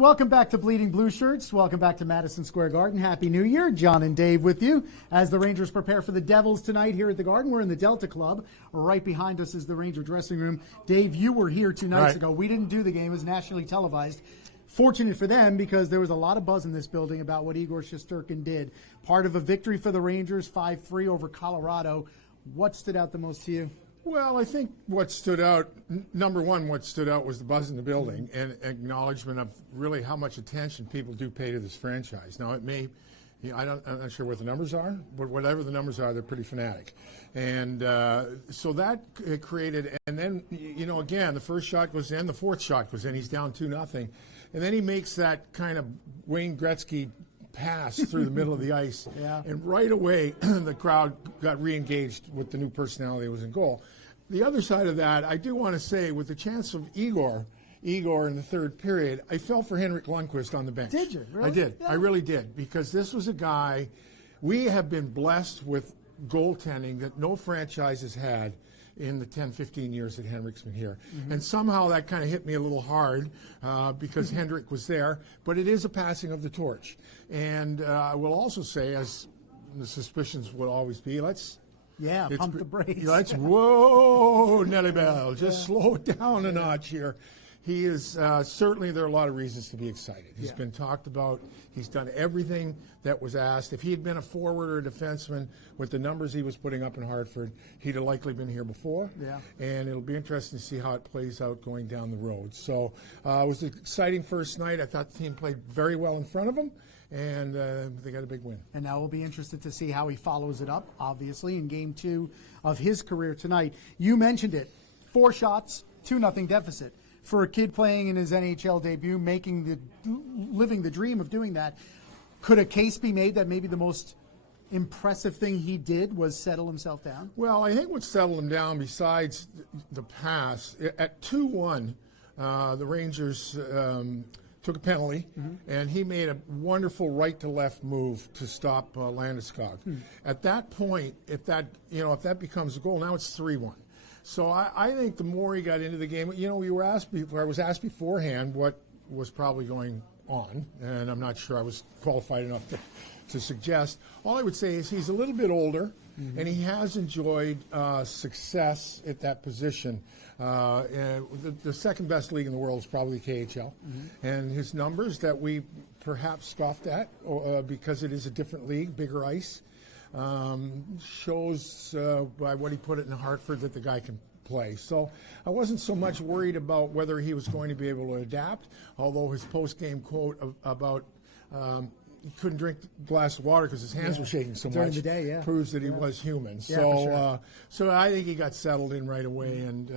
Welcome back to Bleeding Blue Shirts. Welcome back to Madison Square Garden. Happy New Year. John and Dave with you as the Rangers prepare for the Devils tonight here at the Garden. We're in the Delta Club. Right behind us is the Ranger dressing room. Dave, you were here 2 nights ago. We didn't do the game. It was nationally televised. Fortunate for them because there was a lot of buzz in this building about what Igor Shesterkin did. Part of a victory for the Rangers, 5-3 over Colorado. What stood out the most to you? Well, I think what stood out, number one, what stood out was the buzz in the building and acknowledgement of really how much attention people do pay to this franchise. Now, it may, I'm not sure what the numbers are, but whatever the numbers are, they're pretty fanatic. And so that created, and then, again, the first shot goes in, the fourth shot goes in, he's down 2-0. And then he makes that kind of Wayne Gretzky pass through the middle of the ice. Yeah. And right away, the crowd got re-engaged with the new personality that was in goal. The other side of that, I do want to say, with the chance of Igor in the third period, I felt for Henrik Lundqvist on the bench. Did you? Really? I did. Yeah. I really did. Because this was a guy, we have been blessed with goaltending that no franchise has had in the 10, 15 years that Henrik's been here. Mm-hmm. And somehow that kind of hit me a little hard because Henrik was there. But it is a passing of the torch. And I will also say, as the suspicions would always be, pump the brakes. Whoa, Nelly Bell, just slow it down a notch here. He is, certainly there are a lot of reasons to be excited. He's been talked about. He's done everything that was asked. If he had been a forward or a defenseman with the numbers he was putting up in Hartford, he'd have likely been here before. Yeah. And it'll be interesting to see how it plays out going down the road. So it was an exciting first night. I thought the team played very well in front of him. And they got a big win. And now we'll be interested to see how he follows it up, obviously, in Game 2 of his career tonight. You mentioned it. 4 shots, 2-0 deficit. For a kid playing in his NHL debut, living the dream of doing that, could a case be made that maybe the most impressive thing he did was settle himself down? Well, I think what settled him down, besides the pass, at 2-1, the Rangers took a penalty, and he made a wonderful right-to-left move to stop Landeskog. At that point, if that becomes a goal, now it's 3-1. So I think the more he got into the game, I was asked beforehand what was probably going on, and I'm not sure I was qualified enough to suggest. All I would say is he's a little bit older, and he has enjoyed success at that position. The second best league in the world is probably the KHL, and his numbers that we perhaps scoffed at because it is a different league, bigger ice, shows by what he put it in Hartford that the guy can play. So I wasn't so much worried about whether he was going to be able to adapt, although his post-game quote about he couldn't drink a glass of water because his hands were shaking so during much the day, proves that he was human. Yeah, so, sure. So I think he got settled in right away, and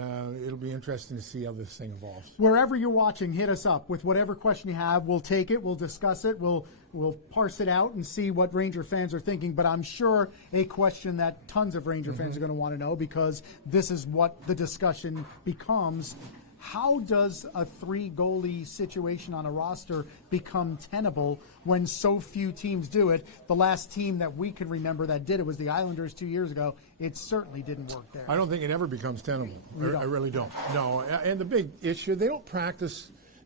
it'll be interesting to see how this thing evolves. Wherever you're watching, hit us up with whatever question you have. We'll take it. We'll discuss it. We'll parse it out and see what Ranger fans are thinking. But I'm sure a question that tons of Ranger fans are going to want to know, because this is what the discussion becomes. How does a 3-goalie situation on a roster become tenable when so few teams do it? The last team that we can remember that did it was the Islanders 2 years ago. It certainly didn't work there. I don't think it ever becomes tenable. I really don't. No, and the big issue,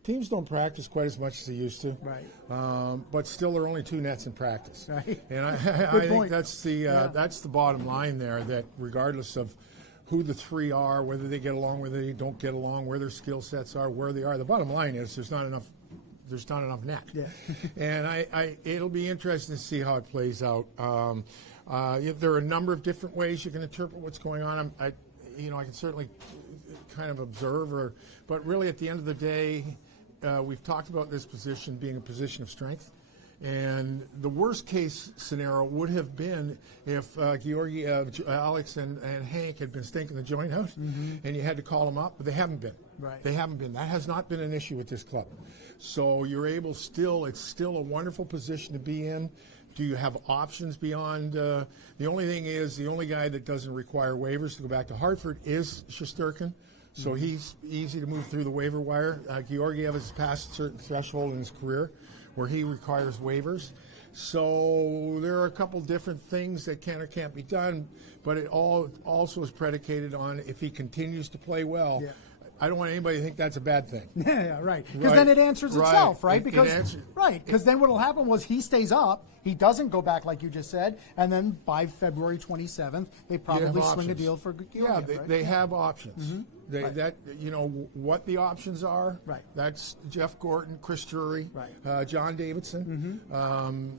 teams don't practice quite as much as they used to. Right. But still, there are only 2 nets in practice. Right. And I think that's the bottom line there, that regardless of who the 3 are, whether they get along, whether they don't get along, where their skill sets are, where they are. The bottom line is there's not enough net. Yeah. And it'll be interesting to see how it plays out. There are a number of different ways you can interpret what's going on. I can certainly kind of observe, but really at the end of the day, we've talked about this position being a position of strength. And the worst case scenario would have been if Georgi, Alex, and Hank had been stinking the joint out, and you had to call them up, but they haven't been. Right. They haven't been. That has not been an issue with this club. So you're able it's still a wonderful position to be in. Do you have options beyond? The only thing is, the only guy that doesn't require waivers to go back to Hartford is Shesterkin. So he's easy to move through the waiver wire. Georgiev has passed a certain threshold in his career where he requires waivers. So there are a couple different things that can or can't be done, but it all also is predicated on if he continues to play well. I don't want anybody to think that's a bad thing. Yeah, right. Because Right. then it answers itself, right? It Because then what will happen was he stays up, he doesn't go back like you just said, and then by February 27th, they probably swing a deal for Yeah, Gillian, right? they have options. That what the options are. Right. That's Jeff Gorton, Chris Drury, Right. John Davidson.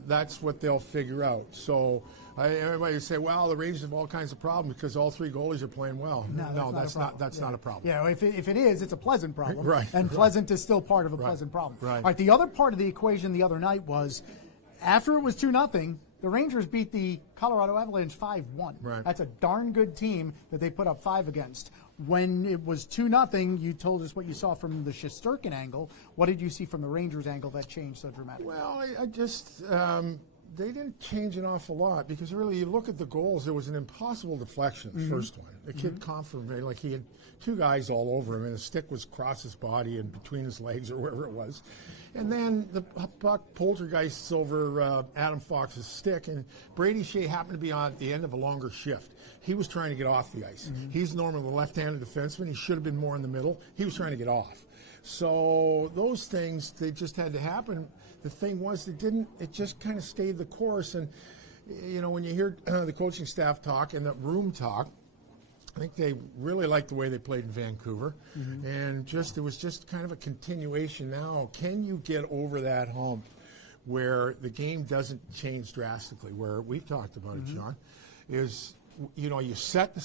That's what they'll figure out. So everybody will say, "Well, the Rangers have all kinds of problems because all three goalies are playing well." No, that's not a problem. Yeah, if it is, it's a pleasant problem. Right. And pleasant is still part of a pleasant problem. Right. All right, the other part of the equation the other night was after it was 2-0, the Rangers beat the Colorado Avalanche 5-1. Right. That's a darn good team that they put up 5 against. When it was 2-0, you told us what you saw from the Shesterkin angle. What did you see from the Rangers angle that changed so dramatically? Well, I just they didn't change an awful lot because really, you look at the goals. There was an impossible deflection, the first one. The kid confirmed, like he had two guys all over him, and the stick was across his body and between his legs or wherever it was. And then the puck poltergeists over Adam Fox's stick, and Brady Shea happened to be on the end of a longer shift. He was trying to get off the ice. He's normally the left-handed defenseman. He should have been more in the middle. He was trying to get off. So those things, they just had to happen. The thing was, it just kind of stayed the course. And, when you hear the coaching staff talk and the room talk, I think they really liked the way they played in Vancouver. And it was just kind of a continuation now. Can you get over that hump where the game doesn't change drastically, where we've talked about it, John, is you set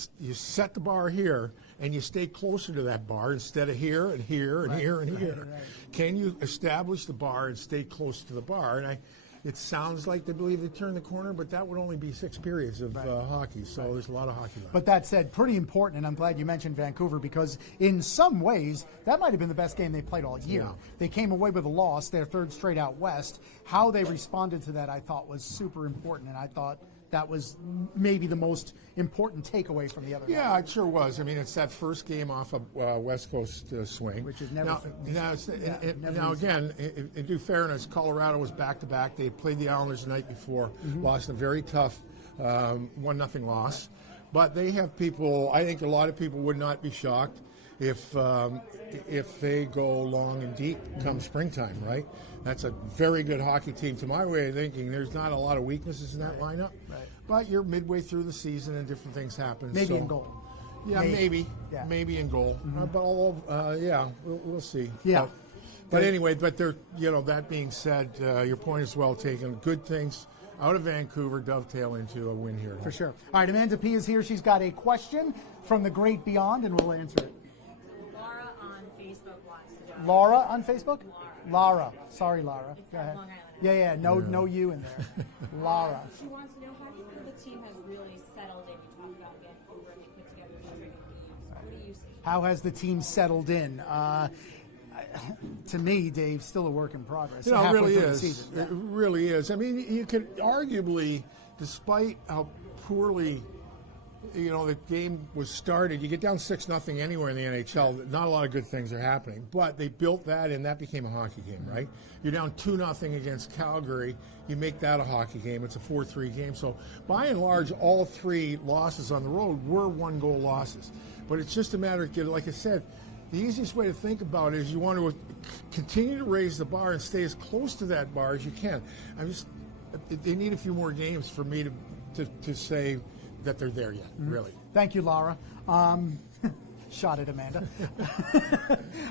the bar here and you stay closer to that bar instead of here and here and here and here. Right. Can you establish the bar and stay close to the bar? And it sounds like they believe they turned the corner, but that would only be 6 periods of hockey. So there's a lot of hockey left. But that said, pretty important, and I'm glad you mentioned Vancouver because in some ways, that might have been the best game they played all year. Yeah. They came away with a loss, their third straight out west. How they responded to that, I thought, was super important, and I thought that was maybe the most important takeaway from the other night. Yeah, it sure was. I mean, it's that first game off a West Coast swing. Which is never Now, again, in due fairness, Colorado was back-to-back. They played the Islanders the night before, lost a very tough 1-0 loss. But they have people, I think a lot of people would not be shocked if they go long and deep come springtime, right? That's a very good hockey team. To my way of thinking, there's not a lot of weaknesses in that lineup. Right. But you're midway through the season and different things happen. Maybe in goal. Yeah, maybe. Yeah. Maybe in goal. But we'll see. Yeah. But anyway, that being said, your point is well taken. Good things out of Vancouver dovetail into a win here. For sure. All right, Amanda P. is here. She's got a question from the great beyond, and we'll answer it. Laura on Facebook wants to know. Laura on Facebook? Lara. Sorry, Lara. It's Go from ahead. Long Island. Yeah, no you in there. Lara. She wants to know, how do you feel the team has really settled in? You talk about Vancouver and they put together these training games. What do you see? How has the team settled in? To me, Dave, still a work in progress. It Halfway really through the is. season. It really is. I mean, you could arguably, despite how poorly, the game was started, you get down 6-0 anywhere in the NHL, not a lot of good things are happening. But they built that, and that became a hockey game, right? You're down 2-0 against Calgary. You make that a hockey game. It's a 4-3 game. So, by and large, all 3 losses on the road were 1-goal losses. But it's just a matter of, like I said, the easiest way to think about it is you want to continue to raise the bar and stay as close to that bar as you can. They need a few more games for me to say that they're there yet, really. Thank you, Lara. Shot at Amanda.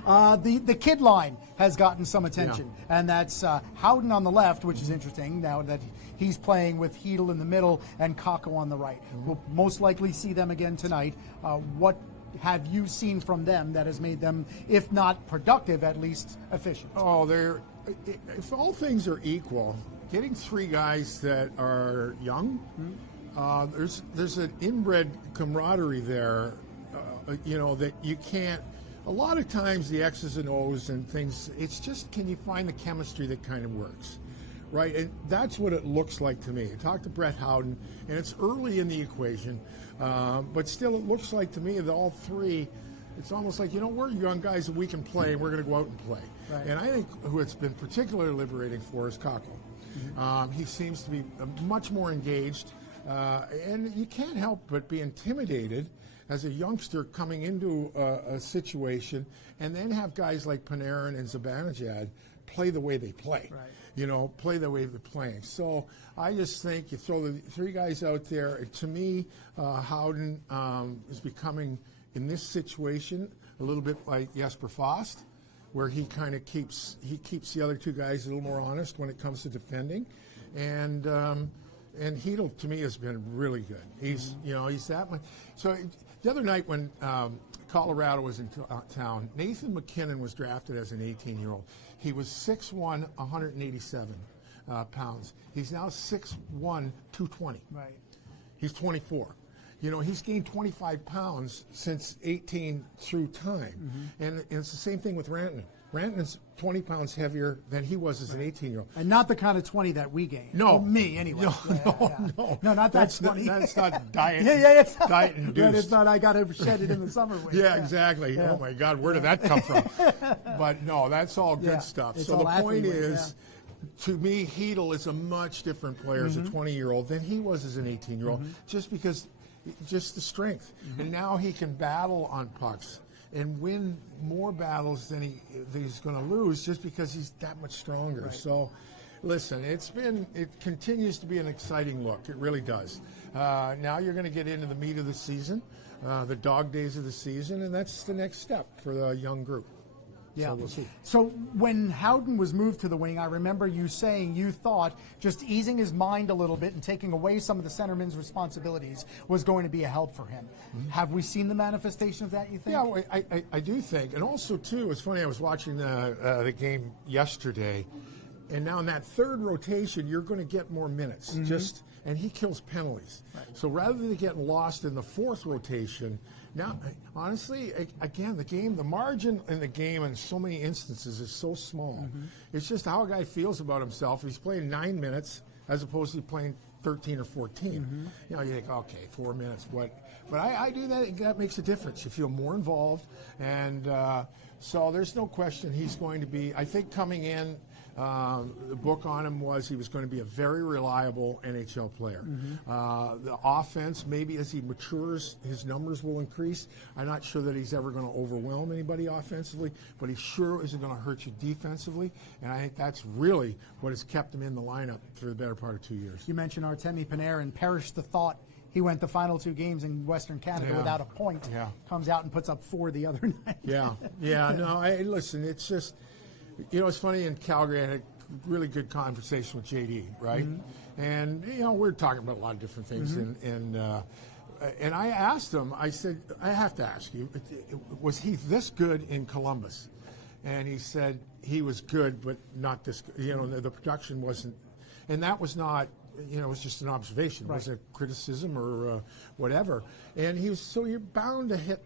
The kid line has gotten some attention, and that's Howden on the left, which is interesting now that he's playing with Hedl in the middle and Kakko on the right. We'll most likely see them again tonight. What have you seen from them that has made them, if not productive, at least efficient? Oh, if all things are equal, getting 3 guys that are young, there's an inbred camaraderie there, that you can't. A lot of times the X's and O's and things, it's just, can you find the chemistry that kind of works, right? And that's what it looks like to me. I talked to Brett Howden, and it's early in the equation, but still it looks like to me that all 3, it's almost like, we're young guys and we can play, and we're going to go out and play. Right. And I think who it's been particularly liberating for is Kakko. He seems to be much more engaged. And you can't help but be intimidated as a youngster coming into a situation, and then have guys like Panarin and Zibanejad play the way they play. Right. Play the way they're playing. So I just think you throw the three guys out there. And to me, Howden is becoming, in this situation, a little bit like Jesper Fast, where he kind of keeps the other two guys a little more honest when it comes to defending, and Hedl to me has been really good. He's that much. So the other night when Colorado was in town, Nathan McKinnon was drafted as an 18-year-old. He was 6'1", 187 pounds. He's now 6'1", 220. Right. He's 24. He's gained 25 pounds since 18 through time. And it's the same thing with Rantanen. Rantanen's 20 pounds heavier than he was as an 18-year-old. And not the kind of 20 that we gained. No. Well, me, anyway. No. No, not that 20. That's not diet. It's not. Diet induced. But it's not, I got to shed it in the summer weight. Yeah, exactly. Yeah. Oh, my God, where did that come from? But, no, that's all good stuff. It's so all the point athlete weight, is, to me, Hedl is a much different player as a 20-year-old than he was as an 18-year-old, just the strength. And now he can battle on pucks and win more battles than he's going to lose just because he's that much stronger. Right. So, listen, it continues to be an exciting look. It really does. Now you're going to get into the meat of the season, the dog days of the season, and that's the next step for the young group. Yeah. So we'll see. So when Howden was moved to the wing, I remember you saying you thought just easing his mind a little bit and taking away some of the centerman's responsibilities was going to be a help for him. Have we seen the manifestation of that, you think? Yeah, well, I do think. And also, too, it's funny, I was watching the game yesterday, and now in that third rotation, you're going to get more minutes. And he kills penalties. Right. So rather than getting lost in the fourth rotation, now, honestly, again, the margin in the game in so many instances is so small. It's just how a guy feels about himself. He's playing 9 minutes as opposed to playing 13 or 14. You think, okay, 4 minutes, what? But I do that. That makes a difference. You feel more involved, and so there's no question he's going to be. I think coming in. The book on him was he was going to be a very reliable NHL player. The offense, maybe as he matures, his numbers will increase. I'm not sure that he's ever going to overwhelm anybody offensively, but he sure isn't going to hurt you defensively. And I think that's really what has kept him in the lineup for the better part of 2 years. You mentioned Artemi Panarin. Perish the thought he went the final 2 games in Western Canada without a point. Comes out and puts up 4 the other night. Listen, it's just... it's funny, in Calgary, I had a really good conversation with JD, right? And, we're talking about a lot of different things. And I asked him, I said, I have to ask you, was he this good in Columbus? And he said he was good, but not this good. The production wasn't, and that was not, it was just an observation. It wasn't a criticism or whatever. And he was, so you're bound to hit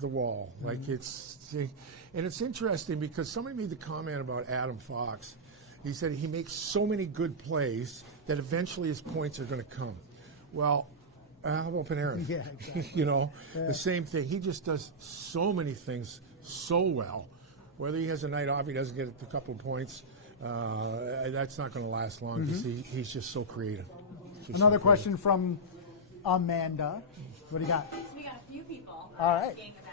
the wall. Like and it's interesting because somebody made the comment about Adam Fox. He said he makes so many good plays that eventually his points are going to come. Well, how about Panarin? Yeah, exactly. The same thing. He just does so many things so well. Whether he has a night off, he doesn't get a couple of points. That's not going to last long because he's just so creative. Another question from Amanda. What do you got? So we got a few people asking about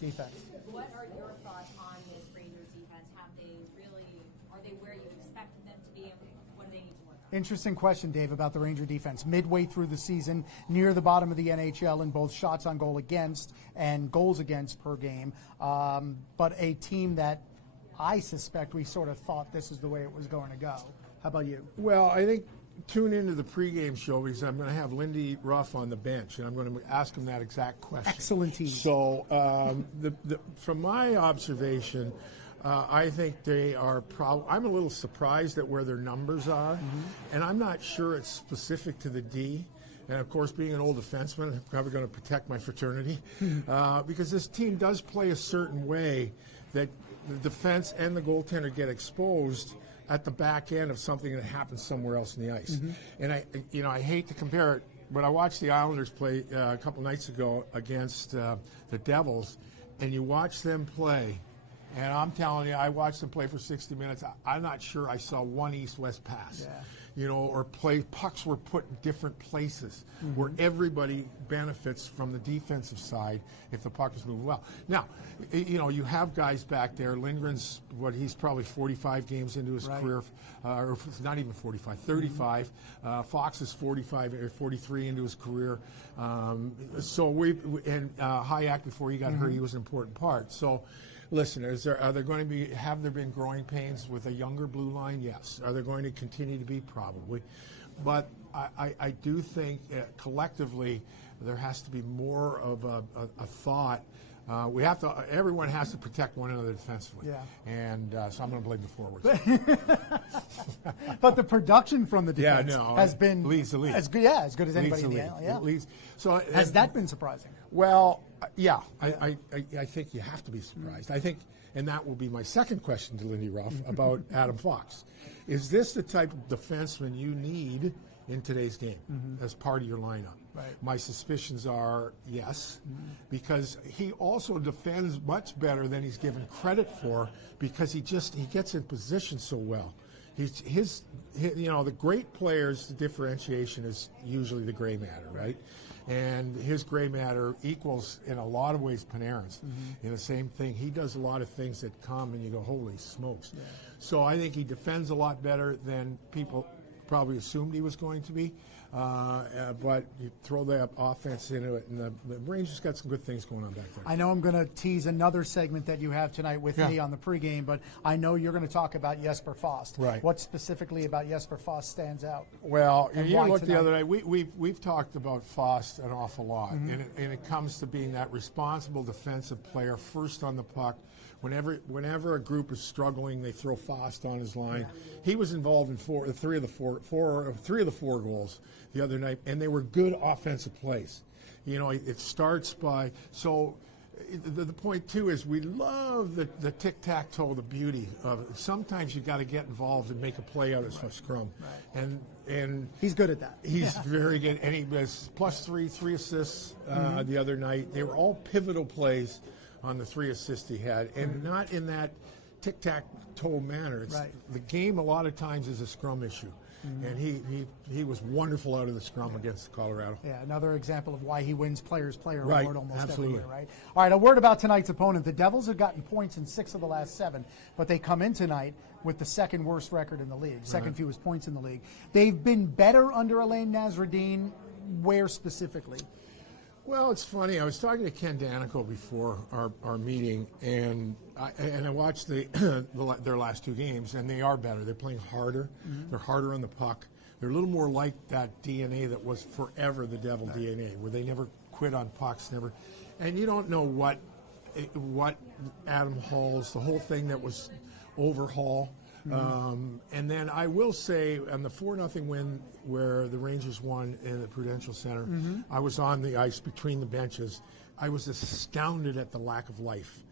Defense. What are your thoughts on this Rangers defense? Are they where you expected them to be? What do they need to work on? Interesting question, Dave, about the Ranger defense. Midway through the season, near the bottom of the NHL in both shots on goal against and goals against per game. But a team that I suspect we sort of thought this is the way it was going to go. How about you? Well, I think tune into the pregame show because I'm going to have Lindy Ruff on the bench, and I'm going to ask him that exact question. Excellent team. So, from my observation, I think they are I'm a little surprised at where their numbers are, and I'm not sure it's specific to the D. And, of course, being an old defenseman, I'm probably going to protect my fraternity because this team does play a certain way that the defense and the goaltender get exposed at the back end of something that happens somewhere else in the ice. And I hate to compare it, but I watched the Islanders play a couple nights ago against the Devils, and you watch them play, and I'm telling you, I watched them play for 60 minutes. I'm not sure I saw one east-west pass. or pucks were put in different places where everybody benefits from the defensive side if the puck is moving well. Now, you have guys back there. Lindgren's, he's probably 45 games into his career, or not even 45, 35. Fox is 45 or 43 into his career. So Hayek, before he got hurt, he was an important part. So, listen, have there been growing pains with a younger blue line? Yes. Are there going to continue to be? Probably. But I do think collectively there has to be more of a thought. Everyone has to protect one another defensively. Yeah. And so I'm going to blame the forwards. But the production from the defense has been leads the league. as good as anybody in the NL. Yeah. So has that been surprising? Well, yeah. I think you have to be surprised. I think, and that will be my second question to Lindy Ruff about Adam Fox. Is this the type of defenseman you need in today's game as part of your lineup? Right. My suspicions are yes, because he also defends much better than he's given credit for, because he gets in position so well. The great players' differentiation is usually the gray matter, right? And his gray matter equals in a lot of ways Panarin's. In the same thing, he does a lot of things that come and you go, holy smokes. Yeah. So I think he defends a lot better than people probably assumed he was going to be. But you throw that offense into it, and the Rangers got some good things going on back there. I know I'm going to tease another segment that you have tonight with me on the pregame, but I know you're going to talk about Jesper Fast. Right. What specifically about Jesper Fast stands out? Well, you look the other night, we've talked about Fast an awful lot, and it comes to being that responsible defensive player, first on the puck. Whenever a group is struggling, they throw Fast on his line. He was involved in three of the four goals the other night, and they were good offensive plays. It starts by the point too is we love the tic-tac-toe, the beauty of it. Sometimes you got to get involved and make a play out of a scrum, and he's good at that. He's very good, and he was +3 assists the other night. They were all pivotal plays on the 3 assists he had, and not in that tic-tac-toe manner. The game a lot of times is a scrum issue, and he was wonderful out of the scrum against Colorado. Yeah, another example of why he wins Players' Player Right, award almost absolutely. every year, right? All right, a word about tonight's opponent. The Devils have gotten points in 6 of the last 7, but they come in tonight with the second worst record in the league, second fewest points in the league. They've been better under Alain Nasreddine. Where specifically? Well, it's funny. I was talking to Ken Danico before our meeting, and I watched their last 2 games, and they are better. They're playing harder. They're harder on the puck. They're a little more like that DNA that was forever the Devil DNA, where they never quit on pucks, never. And you don't know what Adam Hall's, the whole thing that was overhaul. And then I will say, on the 4-0 win where the Rangers won in the Prudential Center, I was on the ice between the benches. I was astounded at the lack of life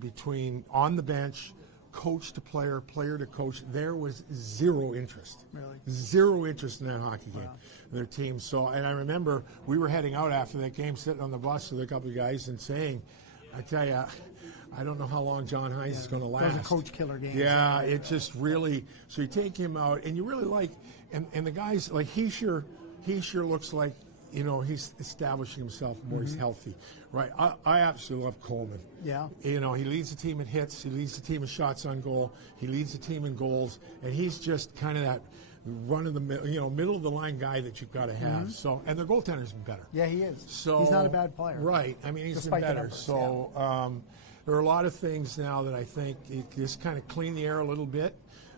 between on the bench, coach to player, player to coach. There was zero interest. Really? Zero interest in that hockey game, their team. So, and I remember we were heading out after that game, sitting on the bus with a couple of guys and saying, I tell you, I don't know how long John Hines is going to last. Those are coach killer games. Yeah, it just really. So you take him out, and you really like, and the guys like he sure looks like he's establishing himself more. He's healthy, right? I absolutely love Coleman. Yeah. He leads the team in hits. He leads the team in shots on goal. He leads the team in goals, and he's just kind of that run of the middle of the line guy that you've got to have. So, and their goaltender's been better. Yeah, he is. So he's not a bad player. Right. I mean, he's Despite been better. The numbers, so. There are a lot of things now that I think just kind of clean the air a little bit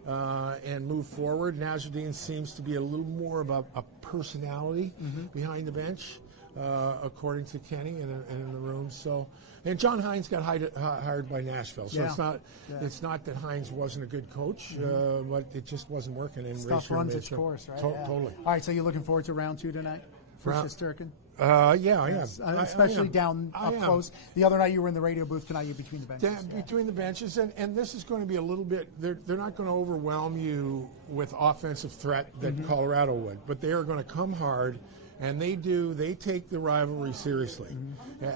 and move forward. Nasreddine seems to be a little more of a personality behind the bench, according to Kenny and in the room. So, and John Hines got hired by Nashville, so it's not that Hines wasn't a good coach, but it just wasn't working. And stuff runs its course, right? Totally. All right, so you're looking forward to round 2 tonight for Shesterkin? Yeah, especially down up close. The other night you were in the radio booth. Tonight you're between the benches. Yeah, between the benches, and this is going to be a little bit. They're not going to overwhelm you with offensive threat that Colorado would, but they are going to come hard, and they do. They take the rivalry seriously,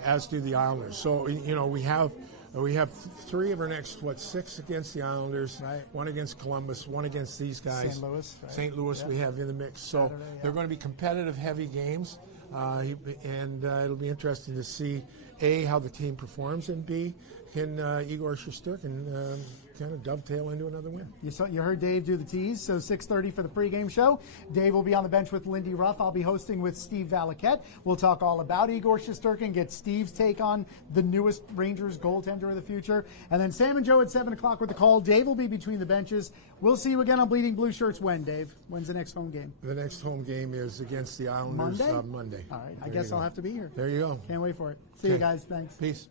as do the Islanders. So we have We have 3 of our next, 6 against the Islanders, Right. 1 against Columbus, 1 against these guys. St. Louis, right. St. Louis Yeah. we have in the mix. So Saturday, yeah. they're going to be competitive, heavy games. And it'll be interesting to see, A, how the team performs, and B, can Igor Shesterkin kind of dovetail into another win. You heard Dave do the tease, so 6:30 for the pregame show. Dave will be on the bench with Lindy Ruff. I'll be hosting with Steve Valaket. We'll talk all about Igor Shesterkin, get Steve's take on the newest Rangers goaltender of the future. And then Sam and Joe at 7 o'clock with the call. Dave will be between the benches. We'll see you again on Bleeding Blue Shirts when, Dave? When's the next home game? The next home game is against the Islanders Monday? Monday. All right, I There guess you I'll go. have to be here. There you go. Can't wait for it. See you Okay. guys. Thanks. Peace.